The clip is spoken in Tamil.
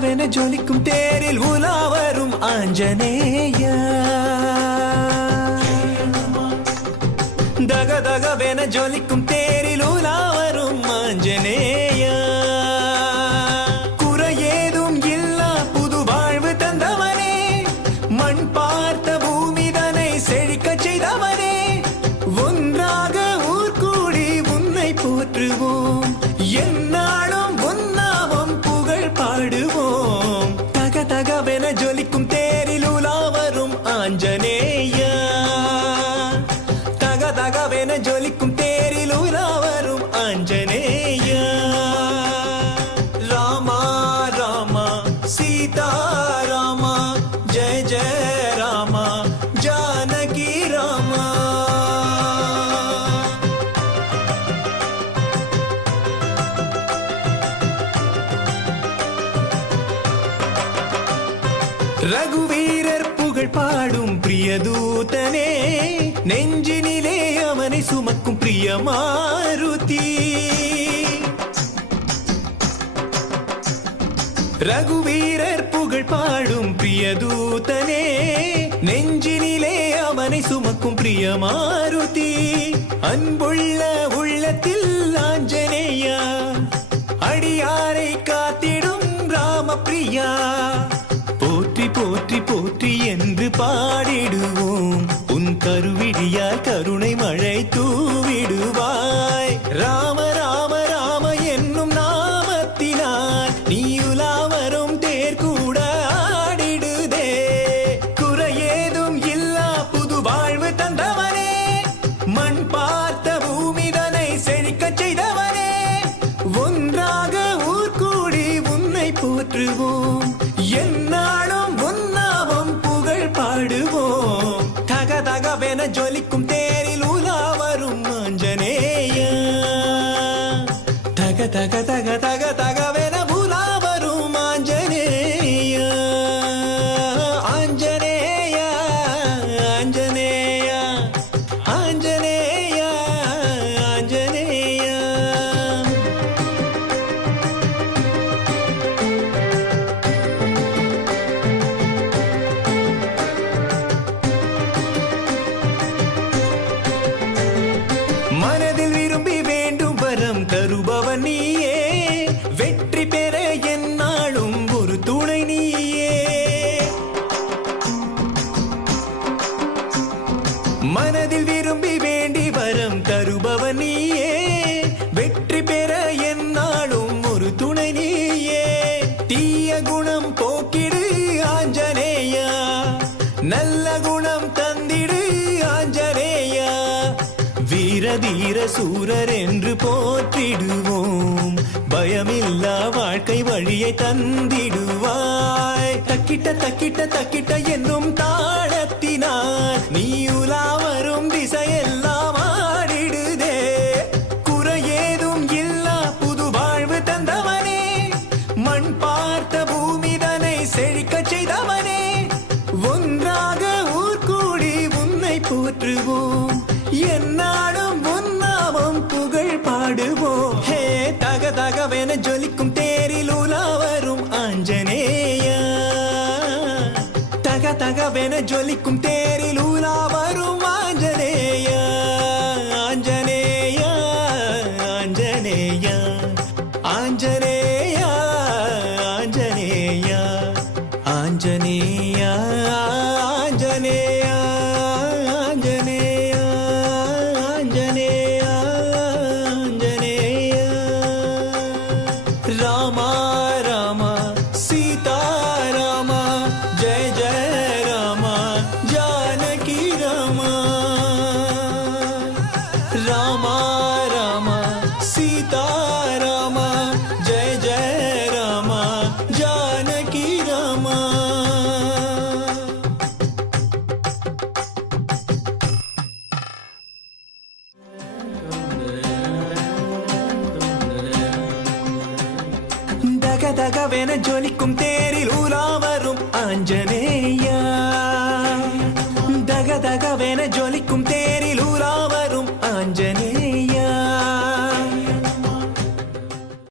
தகதகவென ஜொலிக்கும் தேரில் உலா வரும் ஆஞ்சநேயா. தகதகவென ஜொலிக்கும் தேரில் உலா வரும் ஆஞ்சநேயா. குறையேதும் இல்லா புது வாழ்வு தந்தவனே, மண் பார்த்த பூமிதனை செழிக்க செய்தவனே, ஒன்றாக ஊர் கூடி உன்னை போற்றுவோம், என்னாலும் உன்னாமம் புகழ் பாடுவோம். தகதகவென ஜொலிக்கும் தேரில் உலா வரும் ஆஞ்சநேயா. தகதகவென ஜொலிக்கும் தேரில் உலா வரும் ஆஞ்சநேயா. ராமா ராமா சீதா ராமா, ஜெய ஜெய ராமா ஜானகி ராமா. ரகுவீரர் புகழ் பாடும் பிரியதூதனே, நெஞ்சினிலே அவனை சுமக்கும் பிரிய மாருதி. ரகுவீரர் புகழ் பாடும் பிரியதூதனே, நெஞ்சினிலே அவனை சுமக்கும் பிரிய மாருதி. அன்புள்ள உள்ளத்தில் ஆஞ்சநேயா, அடியாரை காத்திடும் ராமபிரியா. போற்றி போற்றி போற்றி என்று பாடிடுவோம், உன் கருவிழியால் கருணை மழை தூவிடுவாய். ராம ராம ராம என்னும் நாமத்தினால் நீ உலா வரும் தேர் கூட ஆடிடுதே. குறையேதும் இல்லா புது வாழ்வு தந்தவனே, மண் பார்த்த பூமிதனை செழிக்க செய்தவனே, ஒன்றாக ஊர் கூடி உன்னை போற்றுவோம், என்னாலும் உன்னாமம் புகழ் பாடுவோம். தகதகவென ஜொலிக்கும் தேரில் உலா வரும் ஆஞ்சநேயா. தக தக தக தக தகவென உலா வரும் ஆஞ்சநேயா. ஆஞ்சநேயா ஆஞ்சநேயா ஆஞ்சநேயா ஆஞ்சநேயா. மனதில் விரும்பி வேண்டும் வரம் தருபவன் நீயே, வெற்றி பெற என்னாலும் ஒரு துணை நீயே. மனதில் விரும்பி வேண்டி வரம் தருபவன் நீயே, வெற்றி பெற என்னாலும் ஒரு துணை நீயே. தீய குணம் போக்கிடு ஆஞ்சநேயா, நல்ல குணம் தந்திடு ஆஞ்சநேயா. வீரதீர சூரர் என்று போற்றிடுவோம், பயமில்லா வாழ்க்கை வழியை தந்திடுவாய். தக்கிட்ட தக்கிட்ட தக்கிட்ட என்னும் தாளத்தினால் நீ உலா வரும் திசையெல்லாம் ஆடிடுதே. குறையேதும் இல்லா புது வாழ்வு தந்தவனே, மண் பார்த்த பூமிதனை செழிக்க செய்தவனே, ஒன்றாக ஊர் கூடி உன்னை போற்றுவோம், என்னாலும் உன்னாமம் புகழ் பாடுவோம். ஹே தகதகவென ஜொலிக்கும் தேரில் உலா வரும் ஆஞ்சநேயா. தகதகவென ஜொலிக்கும் தேரில் உலா வரும் ஆஞ்சநேயா. ஆஞ்சநேயா ஆஞ்சநேயா ஆஞ்சநேயா ஆஞ்சநேயா ஆஞ்சநேயா ஆஞ்சநேயா ஆஞ்சநேயா ஆஞ்சநேயா ஆஞ்சநேயா. ராமா ராமா சீதா ராமா, ஜெய ஜெய ராமா ஜானகி ராமா. ராமா ராமா சீதா ராமா, ஜெய ஜெய ராமா ஜானகி ராமா. தகதகவென ஜொலிக்கும் தேரில் உலா வரும் ஆஞ்சநேயா.